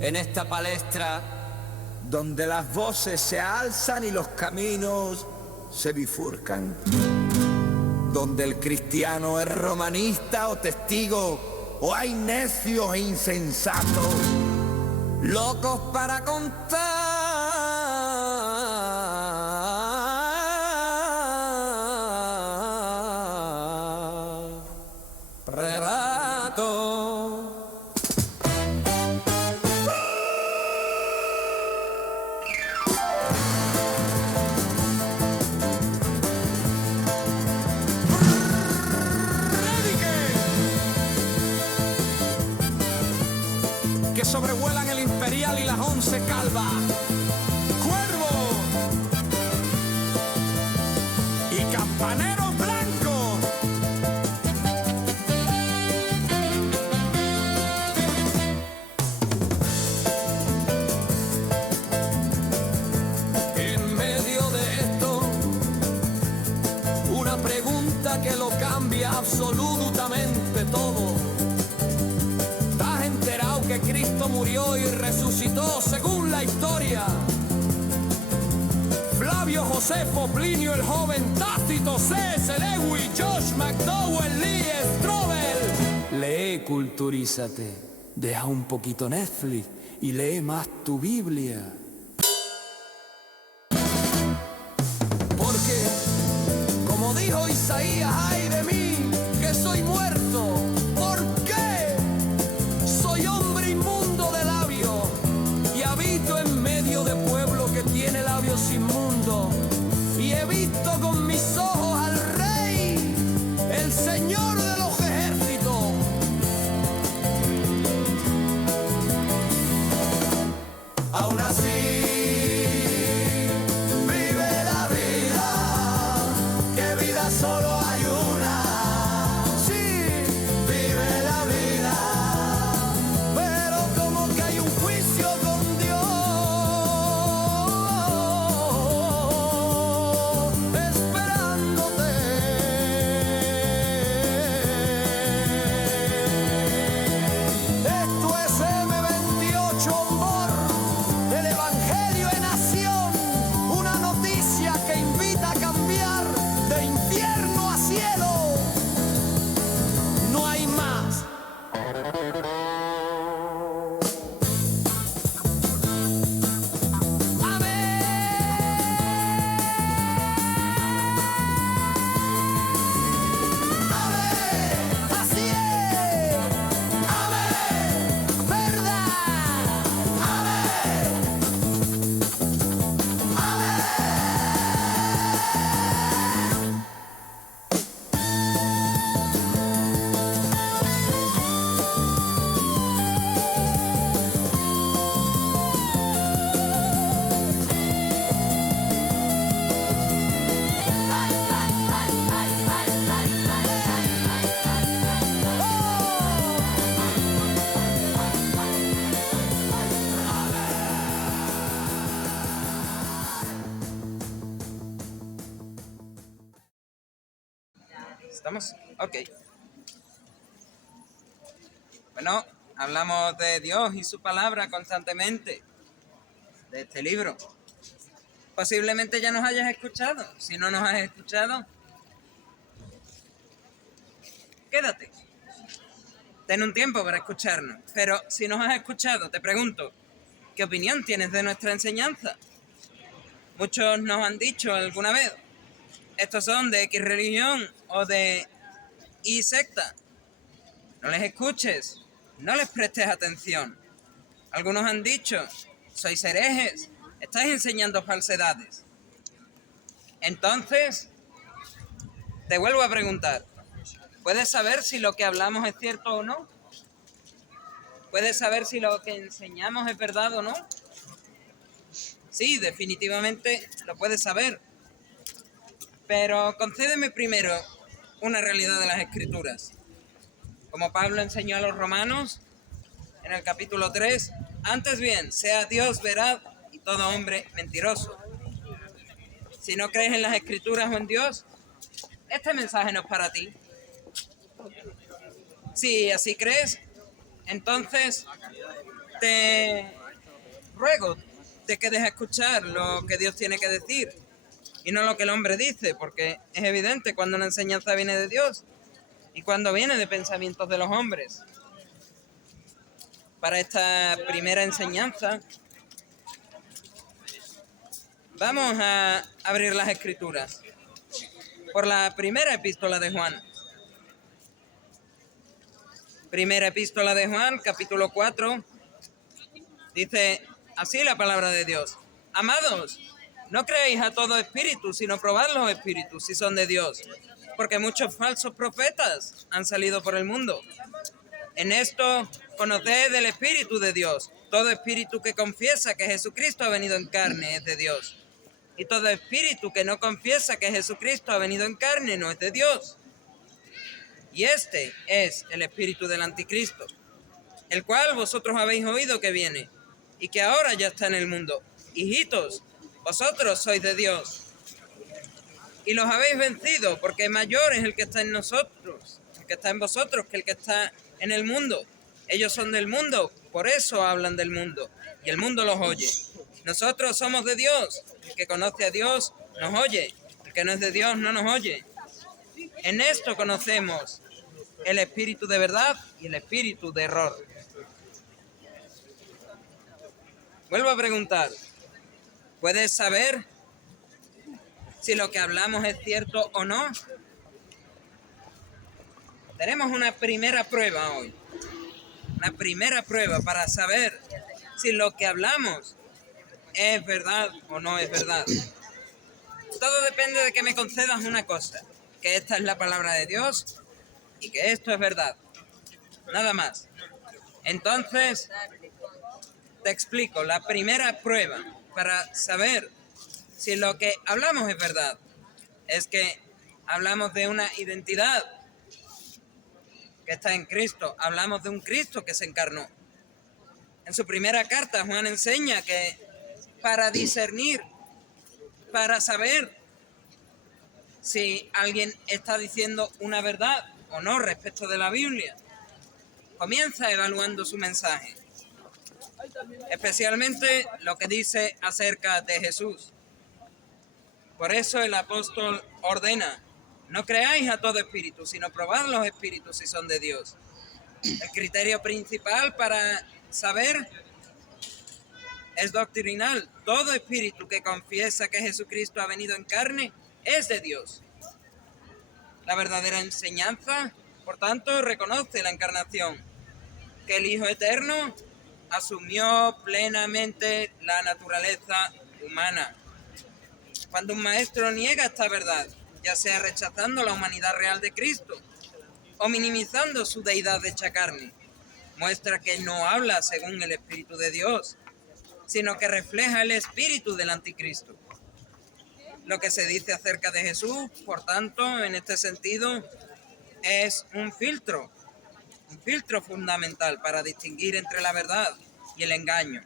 en esta palestra donde las voces se alzan y los caminos se bifurcan, donde el cristiano es romanista o testigo, o hay necios e insensatos, locos para contar relatos. que sobrevuelan el Imperial y las 11 calvas. Cuervo y campaneros blancos. En medio de esto, una pregunta que lo cambia absolutamente todo. ¿Estás enterado que Cristo murió y resucitó según la historia? Flavio Josefo, Plinio el Joven, Tácito, C.S. Lewis, Josh McDowell, Lee Strobel. Lee, culturízate, deja un poquito Netflix y lee más tu Biblia. Porque, como dijo Isaías, ay de mí, que soy muerto. ¿Por qué? Soy hombre inmundo de labios y habito en medio de pueblo que tiene labios inmundos. Y he visto con mis ojos al Rey, el Señor de los ejércitos. Aún así vive la vida, que vida solo hay una. Sí, vive la vida, pero como que hay un juicio con Dios, esperándote. Esto es M28 Humor, el Evangelio en acción, una noticia que invita a cambiar de infierno a cielo. No hay más. Amén, así es. Amén, verdad. Amén. ¿Estamos? Ok. Bueno, hablamos de Dios y su palabra constantemente, de este libro. Posiblemente ya nos hayas escuchado. Si no nos has escuchado, quédate. Ten un tiempo para escucharnos. Pero si nos has escuchado, te pregunto, ¿qué opinión tienes de nuestra enseñanza? Muchos nos han dicho alguna vez, estos son de X religión o de Y secta. No les escuches, no les prestes atención. Algunos han dicho, sois herejes, estáis enseñando falsedades. Entonces, te vuelvo a preguntar, ¿puedes saber si lo que hablamos es cierto o no? ¿Puedes saber si lo que enseñamos es verdad o no? Sí, definitivamente lo puedes saber. Pero concédeme primero una realidad de las Escrituras. Como Pablo enseñó a los romanos en el capítulo 3, antes bien, sea Dios veraz y todo hombre mentiroso. Si no crees en las Escrituras o en Dios, este mensaje no es para ti. Si así crees, entonces te ruego de que dejes escuchar lo que Dios tiene que decir y no lo que el hombre dice, porque es evidente cuando una enseñanza viene de Dios y cuando viene de pensamientos de los hombres. Para esta primera enseñanza vamos a abrir las Escrituras por la primera epístola de Juan. Primera epístola de Juan, capítulo 4, dice así la palabra de Dios. Amados, no creéis a todo espíritu, sino probad los espíritus si son de Dios, porque muchos falsos profetas han salido por el mundo. En esto conoced el Espíritu de Dios. Todo espíritu que confiesa que Jesucristo ha venido en carne es de Dios. Y todo espíritu que no confiesa que Jesucristo ha venido en carne no es de Dios. Y este es el espíritu del anticristo, el cual vosotros habéis oído que viene, y que ahora ya está en el mundo. Hijitos, vosotros sois de Dios, y los habéis vencido, porque mayor es el que está en nosotros, el que está en vosotros, que el que está en el mundo. Ellos son del mundo, por eso hablan del mundo, y el mundo los oye. Nosotros somos de Dios. El que conoce a Dios nos oye, el que no es de Dios no nos oye. En esto conocemos el espíritu de verdad y el espíritu de error. Vuelvo a preguntar, ¿puedes saber si lo que hablamos es cierto o no? Tenemos una primera prueba hoy, una primera prueba para saber si lo que hablamos es verdad o no es verdad. Todo depende de que me concedas una cosa, que esta es la palabra de Dios y que esto es verdad. Nada más. Entonces, te explico, la primera prueba para saber si lo que hablamos es verdad es que hablamos de una identidad que está en Cristo, hablamos de un Cristo que se encarnó. En su primera carta, Juan enseña que para discernir, para saber si alguien está diciendo una verdad o no respecto de la Biblia, comienza evaluando su mensaje, especialmente lo que dice acerca de Jesús. Por eso el apóstol ordena, no creáis a todo espíritu, sino probad los espíritus si son de Dios. El criterio principal para saber es doctrinal. Todo espíritu que confiesa que Jesucristo ha venido en carne es de Dios. La verdadera enseñanza, por tanto, reconoce la encarnación, que el Hijo Eterno asumió plenamente la naturaleza humana. Cuando un maestro niega esta verdad, ya sea rechazando la humanidad real de Cristo o minimizando su deidad hecha carne, muestra que no habla según el Espíritu de Dios, sino que refleja el espíritu del anticristo. Lo que se dice acerca de Jesús, por tanto, en este sentido, es un filtro fundamental para distinguir entre la verdad y el engaño.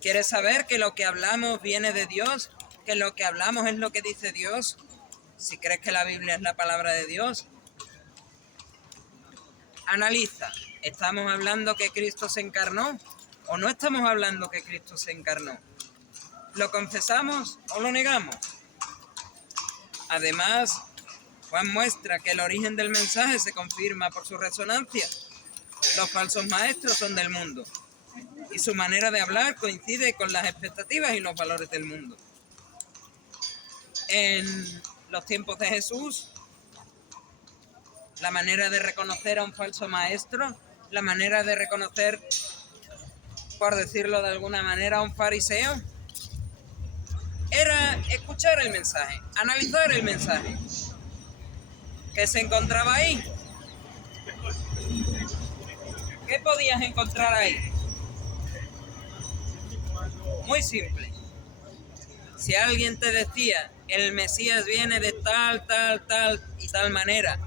¿Quieres saber que lo que hablamos viene de Dios? ¿Que lo que hablamos es lo que dice Dios? Si crees que la Biblia es la palabra de Dios, analiza. ¿Estamos hablando que Cristo se encarnó o no estamos hablando que Cristo se encarnó? ¿Lo confesamos o lo negamos? Además, Juan muestra que el origen del mensaje se confirma por su resonancia. Los falsos maestros son del mundo y su manera de hablar coincide con las expectativas y los valores del mundo. En los tiempos de Jesús, la manera de reconocer a un falso maestro, la manera de reconocer, por decirlo de alguna manera, a un fariseo, era escuchar el mensaje, analizar el mensaje que se encontraba ahí. ¿Qué podías encontrar ahí? Muy simple. Si alguien te decía, el Mesías viene de tal y tal manera,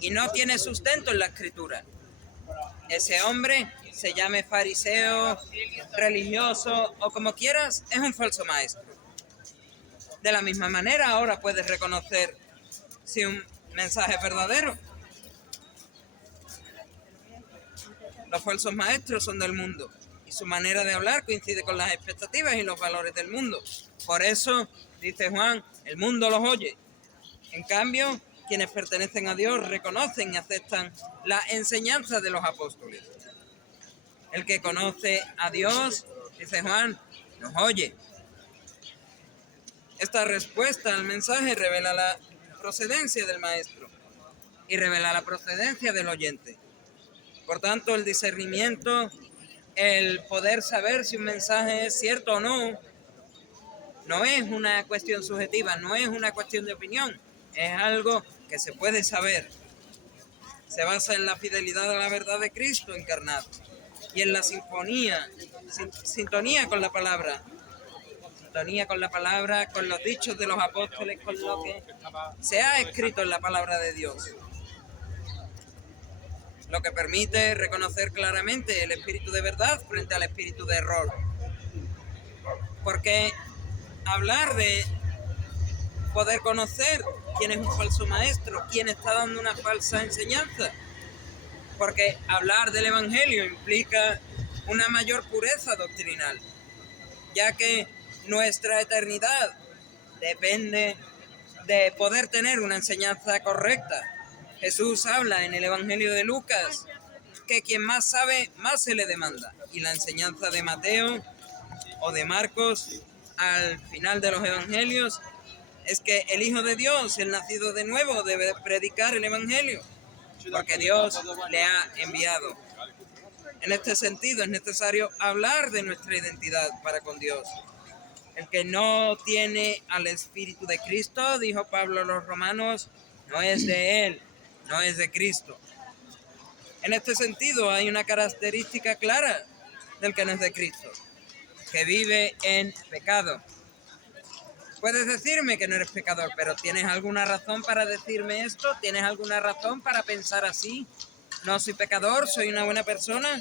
y no tiene sustento en la Escritura, ese hombre, se llame fariseo, religioso o como quieras, es un falso maestro. De la misma manera, ahora puedes reconocer si un mensaje es verdadero. Los falsos maestros son del mundo y su manera de hablar coincide con las expectativas y los valores del mundo. Por eso, dice Juan, el mundo los oye. En cambio, quienes pertenecen a Dios reconocen y aceptan la enseñanza de los apóstoles. El que conoce a Dios, dice Juan, nos oye. Esta respuesta al mensaje revela la procedencia del maestro y revela la procedencia del oyente. Por tanto, el discernimiento, el poder saber si un mensaje es cierto o no, no es una cuestión subjetiva, no es una cuestión de opinión, es algo que se puede saber. Se basa en la fidelidad a la verdad de Cristo encarnado y en la sintonía con la palabra, con los dichos de los apóstoles, con lo que se ha escrito en la palabra de Dios. Lo que permite reconocer claramente el espíritu de verdad frente al espíritu de error. Porque hablar de poder conocer quién es un falso maestro, quién está dando una falsa enseñanza, porque hablar del Evangelio implica una mayor pureza doctrinal, ya que nuestra eternidad depende de poder tener una enseñanza correcta. Jesús habla en el Evangelio de Lucas que quien más sabe, más se le demanda. Y la enseñanza de Mateo o de Marcos al final de los Evangelios es que el Hijo de Dios, el nacido de nuevo, debe predicar el Evangelio, porque Dios le ha enviado. En este sentido es necesario hablar de nuestra identidad para con Dios. El que no tiene al Espíritu de Cristo, dijo Pablo a los romanos, no es de Él, no es de Cristo. En este sentido hay una característica clara del que no es de Cristo, que vive en pecado. Puedes decirme que no eres pecador, pero ¿tienes alguna razón para decirme esto? ¿Tienes alguna razón para pensar así? No soy pecador, soy una buena persona.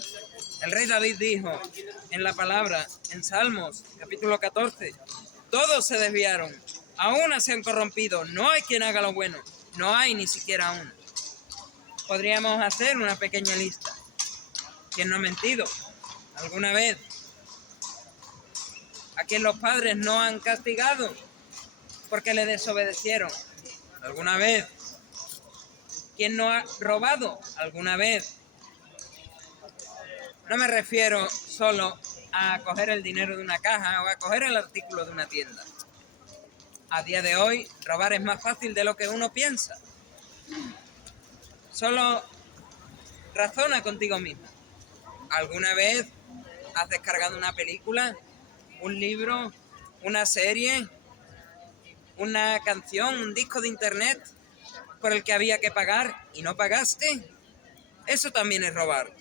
El rey David dijo en la palabra, en Salmos, capítulo 14, todos se desviaron, a una se han corrompido, no hay quien haga lo bueno, no hay ni siquiera uno. Podríamos hacer una pequeña lista. ¿Quién no ha mentido alguna vez? ¿A quién los padres no han castigado porque le desobedecieron alguna vez? ¿Quién no ha robado alguna vez? No me refiero solo a coger el dinero de una caja o a coger el artículo de una tienda. A día de hoy, robar es más fácil de lo que uno piensa. Solo razona contigo mismo. ¿Alguna vez has descargado una película, un libro, una serie, una canción, un disco de internet por el que había que pagar y no pagaste? Eso también es robar.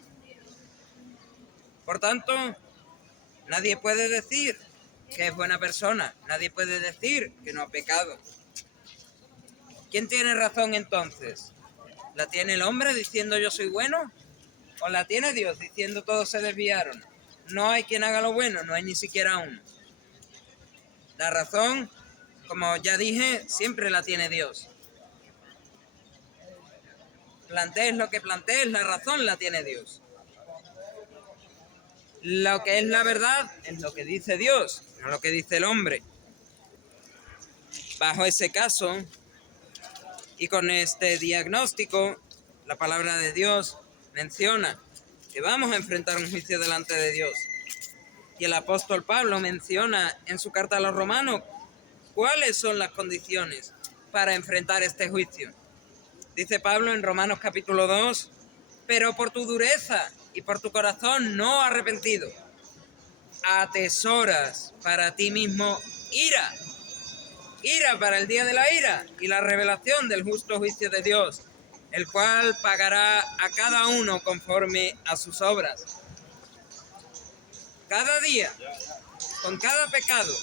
Por tanto, nadie puede decir que es buena persona, nadie puede decir que no ha pecado. ¿Quién tiene razón entonces? ¿La tiene el hombre diciendo yo soy bueno? ¿O la tiene Dios diciendo todos se desviaron? No hay quien haga lo bueno, no hay ni siquiera uno. La razón, como ya dije, siempre la tiene Dios. Plantees lo que plantees, la razón la tiene Dios. Lo que es la verdad es lo que dice Dios, no lo que dice el hombre. Bajo ese caso, y con este diagnóstico, la palabra de Dios menciona que vamos a enfrentar un juicio delante de Dios. Y el apóstol Pablo menciona en su carta a los romanos cuáles son las condiciones para enfrentar este juicio. Dice Pablo en Romanos capítulo 2, pero por tu dureza y por tu corazón no arrepentido, atesoras para ti mismo ira para el día de la ira y la revelación del justo juicio de Dios, el cual pagará a cada uno conforme a sus obras. Cada día, con cada pecado,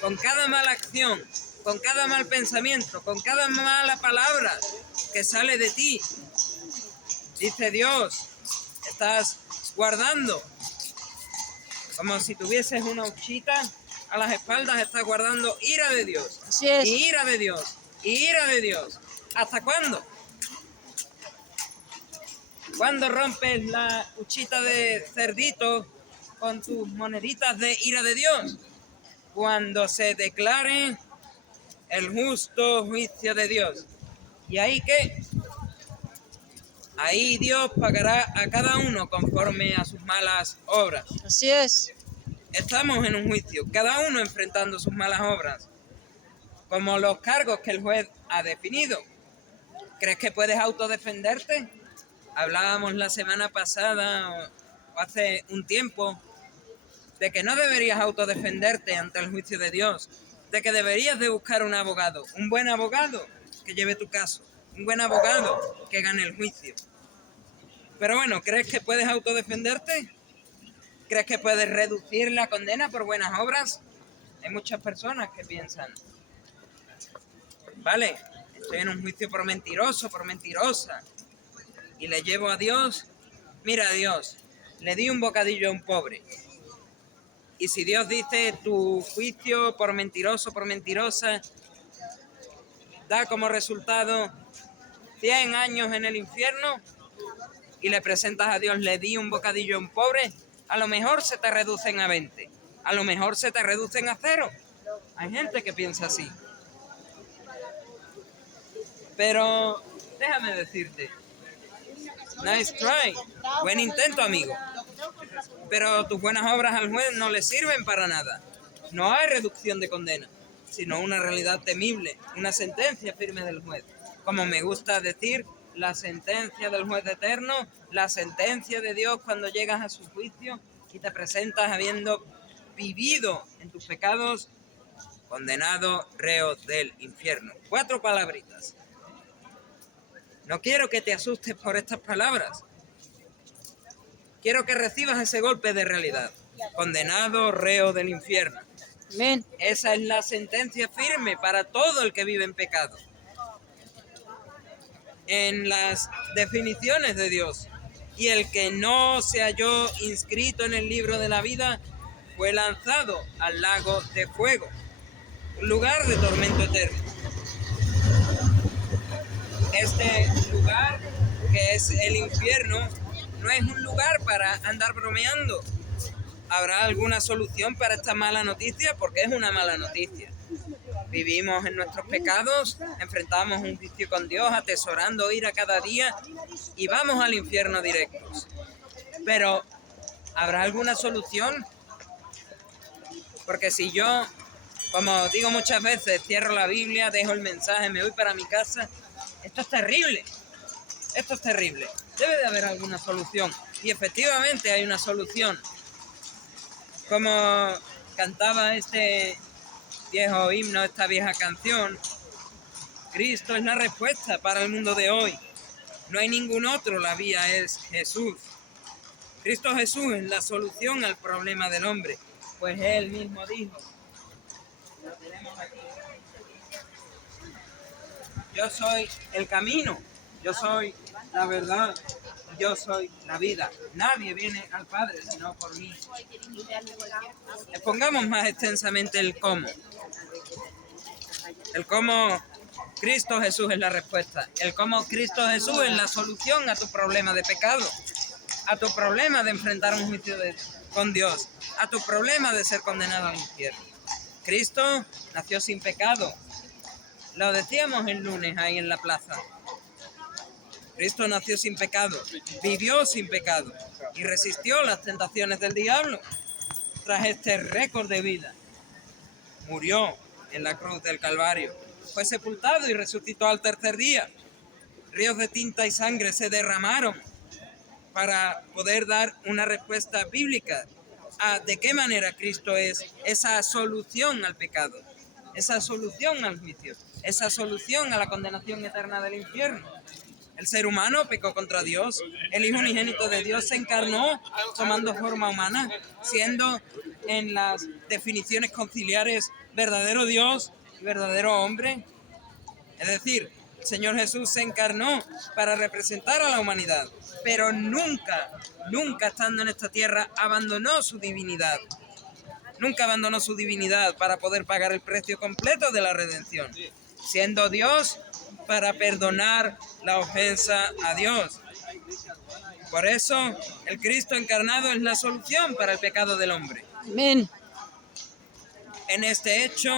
con cada mala acción, con cada mal pensamiento, con cada mala palabra que sale de ti, dice Dios, estás guardando, como si tuvieses una huchita a las espaldas, estás guardando ira de Dios. Así es. Y ira de Dios, y ira de Dios. ¿Hasta cuándo? Cuando rompes la cuchita de cerdito con tus moneditas de ira de Dios. Cuando se declare el justo juicio de Dios. ¿Y ahí qué? Ahí Dios pagará a cada uno conforme a sus malas obras. Así es. Estamos en un juicio, cada uno enfrentando sus malas obras, como los cargos que el juez ha definido. ¿Crees que puedes autodefenderte? Hablábamos la semana pasada o hace un tiempo de que no deberías autodefenderte ante el juicio de Dios, de que deberías de buscar un abogado, un buen abogado que lleve tu caso, un buen abogado que gane el juicio. Pero bueno, ¿crees que puedes autodefenderte? ¿Crees que puedes reducir la condena por buenas obras? Hay muchas personas que piensan, vale, estoy en un juicio por mentiroso, por mentirosa, y le llevo a Dios. Mira, Dios, le di un bocadillo a un pobre. Y si Dios dice tu juicio por mentiroso, por mentirosa, da como resultado 100 años en el infierno, y le presentas a Dios, le di un bocadillo a un pobre, a lo mejor se te reducen a 20, a lo mejor se te reducen a 0. Hay gente que piensa así. Pero déjame decirte, nice try, buen intento, amigo. Pero tus buenas obras al juez no le sirven para nada. No hay reducción de condena, sino una realidad temible, una sentencia firme del juez. Como me gusta decir, la sentencia del juez eterno, la sentencia de Dios cuando llegas a su juicio y te presentas habiendo vivido en tus pecados, condenado reo del infierno. 4 palabritas. No quiero que te asustes por estas palabras. Quiero que recibas ese golpe de realidad. Condenado reo del infierno. Amén. Esa es la sentencia firme para todo el que vive en pecado. En las definiciones de Dios. Y el que no se halló inscrito en el libro de la vida fue lanzado al lago de fuego, un lugar de tormento eterno. Este lugar, que es el infierno, no es un lugar para andar bromeando. ¿Habrá alguna solución para esta mala noticia? Porque es una mala noticia. Vivimos en nuestros pecados, enfrentamos un juicio con Dios, atesorando ir a cada día y vamos al infierno directos. Pero, ¿habrá alguna solución? Porque si yo, como digo muchas veces, cierro la Biblia, dejo el mensaje, me voy para mi casa, esto es terrible. Esto es terrible. Debe de haber alguna solución. Y efectivamente hay una solución. Como cantaba este viejo himno, esta vieja canción, Cristo es la respuesta para el mundo de hoy. No hay ningún otro, la vía es Jesús. Cristo Jesús es la solución al problema del hombre, pues Él mismo dijo, lo tenemos aquí, yo soy el camino, yo soy la verdad, yo soy la vida. Nadie viene al Padre sino por mí. Expongamos más extensamente el cómo. El cómo Cristo Jesús es la respuesta. El cómo Cristo Jesús es la solución a tu problema de pecado, a tu problema de enfrentar un juicio con Dios, a tu problema de ser condenado al infierno. Cristo nació sin pecado. Lo decíamos el lunes ahí en la plaza. Cristo nació sin pecado, vivió sin pecado y resistió las tentaciones del diablo. Tras este récord de vida, murió en la cruz del Calvario, fue sepultado y resucitó al tercer día. Ríos de tinta y sangre se derramaron para poder dar una respuesta bíblica a de qué manera Cristo es esa solución al pecado, esa solución al juicio, esa solución a la condenación eterna del infierno. El ser humano pecó contra Dios, el Hijo unigénito de Dios se encarnó tomando forma humana, siendo en las definiciones conciliares verdadero Dios y verdadero hombre. Es decir, el Señor Jesús se encarnó para representar a la humanidad, pero nunca estando en esta tierra abandonó su divinidad. Nunca abandonó su divinidad para poder pagar el precio completo de la redención, siendo Dios para perdonar la ofensa a Dios. Por eso, el Cristo encarnado es la solución para el pecado del hombre. Amén. En este hecho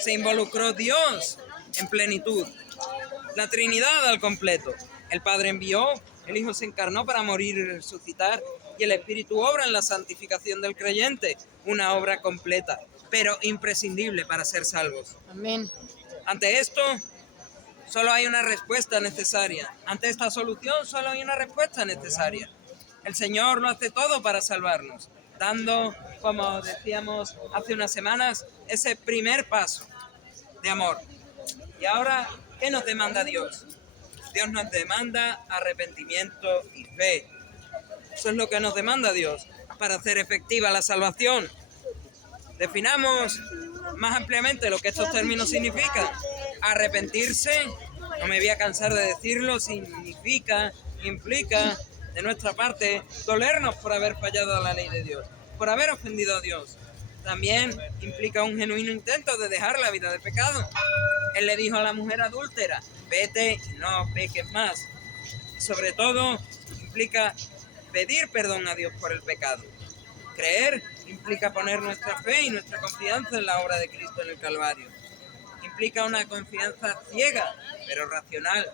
se involucró Dios en plenitud, la Trinidad al completo. El Padre envió, el Hijo se encarnó para morir y resucitar, y el Espíritu obra en la santificación del creyente, una obra completa, pero imprescindible para ser salvos. Amén. Ante esto, solo hay una respuesta necesaria. Ante esta solución, solo hay una respuesta necesaria. El Señor lo hace todo para salvarnos, dando, como decíamos hace unas semanas, ese primer paso de amor. Y ahora, ¿qué nos demanda Dios? Dios nos demanda arrepentimiento y fe. Eso es lo que nos demanda Dios para hacer efectiva la salvación. Definamos más ampliamente lo que estos términos significan. Arrepentirse, no me voy a cansar de decirlo, implica de nuestra parte dolernos por haber fallado a la ley de Dios, por haber ofendido a Dios. También implica un genuino intento de dejar la vida de pecado. Él le dijo a la mujer adúltera, vete y no peques más. Y sobre todo, implica pedir perdón a Dios por el pecado. Creer implica poner nuestra fe y nuestra confianza en la obra de Cristo en el Calvario. Implica una confianza ciega, pero racional.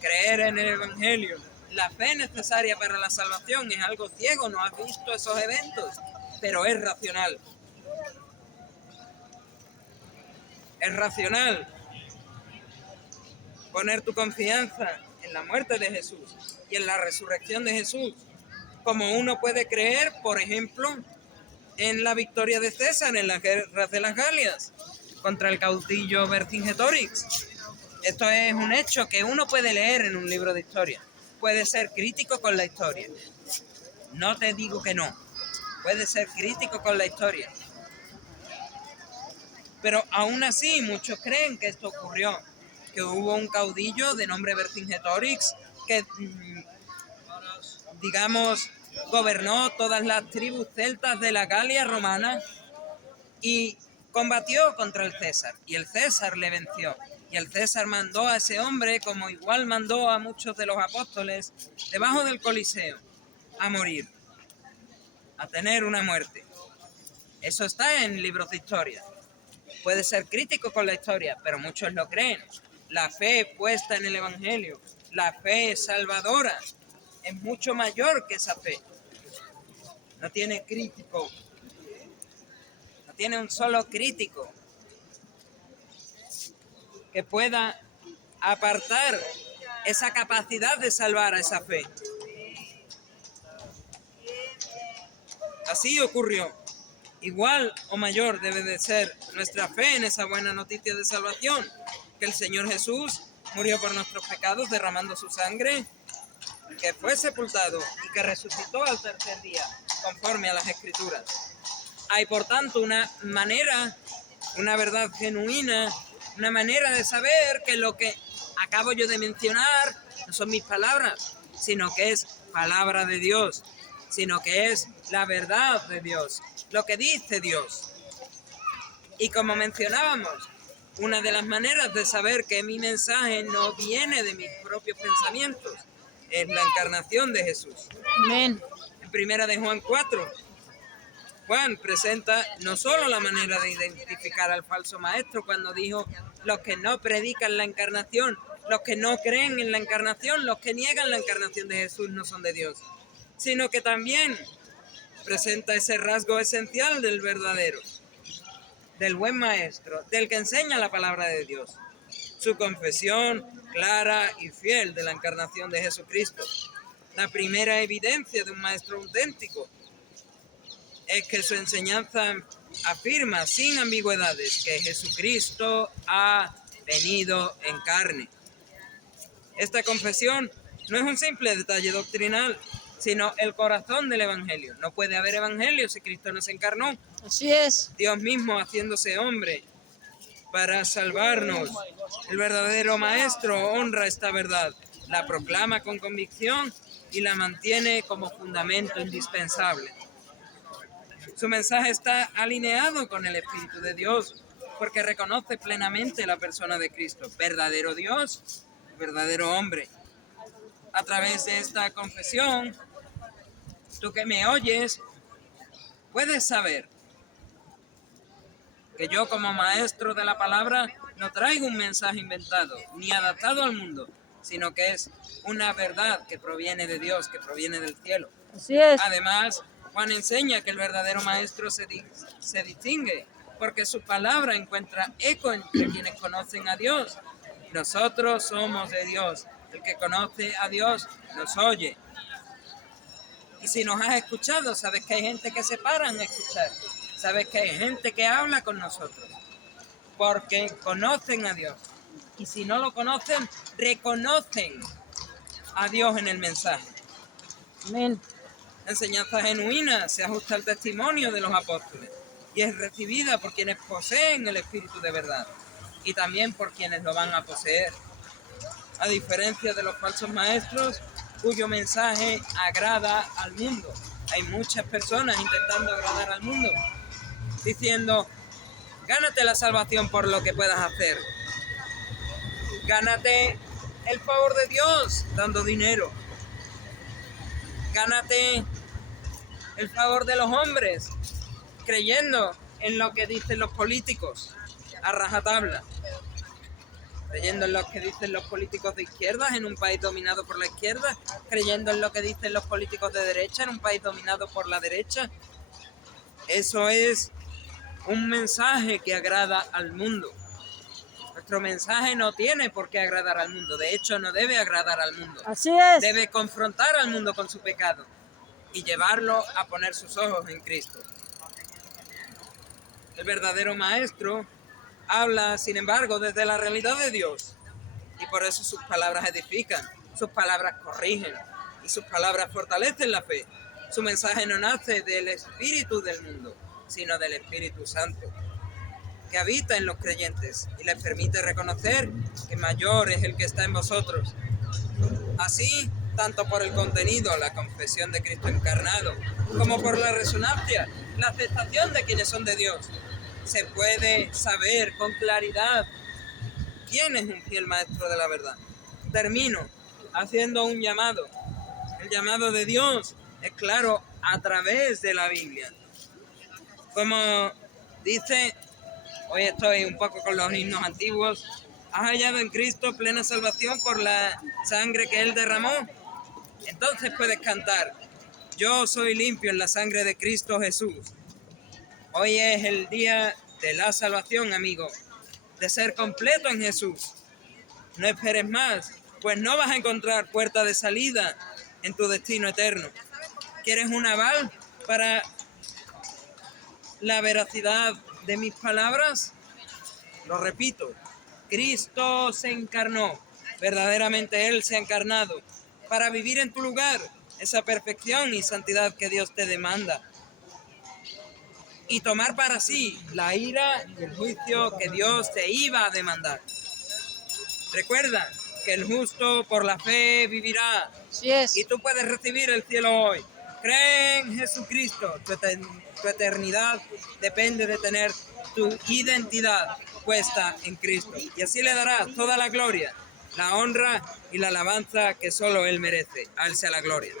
Creer en el Evangelio. La fe necesaria para la salvación es algo ciego, no has visto esos eventos, pero es racional. Es racional poner tu confianza en la muerte de Jesús y en la resurrección de Jesús, como uno puede creer, por ejemplo, en la victoria de César en las guerras de las Galias contra el caudillo Vercingetorix. Esto es un hecho que uno puede leer en un libro de historia. Puede ser crítico con la historia. No te digo que no. Puede ser crítico con la historia. Pero aún así muchos creen que esto ocurrió, que hubo un caudillo de nombre Vercingetorix que, digamos, gobernó todas las tribus celtas de la Galia romana y combatió contra el César. Y el César le venció. Y el César mandó a ese hombre, como igual mandó a muchos de los apóstoles, debajo del Coliseo, a morir, a tener una muerte. Eso está en libros de historia. Puede ser crítico con la historia, pero muchos lo creen. La fe puesta en el Evangelio, la fe salvadora, es mucho mayor que esa fe. No tiene crítico, no tiene un solo crítico que pueda apartar esa capacidad de salvar a esa fe. Así ocurrió. Igual o mayor debe de ser nuestra fe en esa buena noticia de salvación, que el Señor Jesús murió por nuestros pecados derramando su sangre, que fue sepultado y que resucitó al tercer día, conforme a las Escrituras. Hay por tanto una manera, una verdad genuina, una manera de saber que lo que acabo yo de mencionar no son mis palabras, sino que es palabra de Dios, sino que es la verdad de Dios, lo que dice Dios. Y como mencionábamos, una de las maneras de saber que mi mensaje no viene de mis propios pensamientos es la encarnación de Jesús. Amén. En primera de Juan 4, Juan presenta no solo la manera de identificar al falso maestro cuando dijo los que no predican la encarnación, los que no creen en la encarnación, los que niegan la encarnación de Jesús no son de Dios, sino que también presenta ese rasgo esencial del verdadero, del buen maestro, del que enseña la palabra de Dios. Su confesión clara y fiel de la encarnación de Jesucristo. La primera evidencia de un maestro auténtico es que su enseñanza afirma sin ambigüedades que Jesucristo ha venido en carne. Esta confesión no es un simple detalle doctrinal, sino el corazón del Evangelio. No puede haber Evangelio si Cristo no se encarnó. Así es. Dios mismo haciéndose hombre para salvarnos. El verdadero maestro honra esta verdad, la proclama con convicción y la mantiene como fundamento indispensable. Su mensaje está alineado con el Espíritu de Dios, porque reconoce plenamente la persona de Cristo, verdadero Dios, verdadero hombre. a través de esta confesión, tú que me oyes, puedes saber que yo como maestro de la palabra no traigo un mensaje inventado ni adaptado al mundo, sino que es una verdad que proviene de Dios, que proviene del cielo. Así es. Además, Juan enseña que el verdadero maestro se distingue porque su palabra encuentra eco entre quienes conocen a Dios. Nosotros somos de Dios. El que conoce a Dios nos oye. Y si nos has escuchado, sabes que hay gente que se para a escuchar. Sabes que hay gente que habla con nosotros porque conocen a Dios. Y si no lo conocen, reconocen a Dios en el mensaje. Amén. La enseñanza genuina se ajusta al testimonio de los apóstoles y es recibida por quienes poseen el Espíritu de verdad y también por quienes lo van a poseer. A diferencia de los falsos maestros cuyo mensaje agrada al mundo. Hay muchas personas intentando agradar al mundo, diciendo, gánate la salvación por lo que puedas hacer. Gánate el favor de Dios dando dinero. Gánate el favor de los hombres creyendo en lo que dicen los políticos a rajatabla. Creyendo en lo que dicen los políticos de izquierda en un país dominado por la izquierda. Creyendo en lo que dicen los políticos de derecha en un país dominado por la derecha. Eso es un mensaje que agrada al mundo. Nuestro mensaje no tiene por qué agradar al mundo. De hecho, no debe agradar al mundo. Así es. Debe confrontar al mundo con su pecado y llevarlo a poner sus ojos en Cristo. El verdadero maestro habla, sin embargo, desde la realidad de Dios. Y por eso sus palabras edifican, sus palabras corrigen y sus palabras fortalecen la fe. Su mensaje no nace del espíritu del mundo, sino del Espíritu Santo, que habita en los creyentes y les permite reconocer que mayor es el que está en vosotros. Así, tanto por el contenido, la confesión de Cristo encarnado, como por la resonancia, la aceptación de quienes son de Dios, se puede saber con claridad quién es un fiel maestro de la verdad. Termino haciendo un llamado. El llamado de Dios es claro a través de la Biblia. Como dice, hoy estoy un poco con los himnos antiguos, has hallado en Cristo plena salvación por la sangre que Él derramó. Entonces puedes cantar, yo soy limpio en la sangre de Cristo Jesús. Hoy es el día de la salvación, amigo, de ser completo en Jesús. No esperes más, pues no vas a encontrar puerta de salida en tu destino eterno. ¿Quieres un aval para la veracidad de mis palabras? Lo repito, Cristo se encarnó, verdaderamente Él se ha encarnado, para vivir en tu lugar esa perfección y santidad que Dios te demanda y tomar para sí la ira y el juicio que Dios te iba a demandar. Recuerda que el justo por la fe vivirá. Así es. Y tú puedes recibir el cielo hoy. Cree en Jesucristo. Tu eternidad depende de tener tu identidad puesta en Cristo. Y así le darás toda la gloria, la honra y la alabanza que solo Él merece. A Él sea la gloria.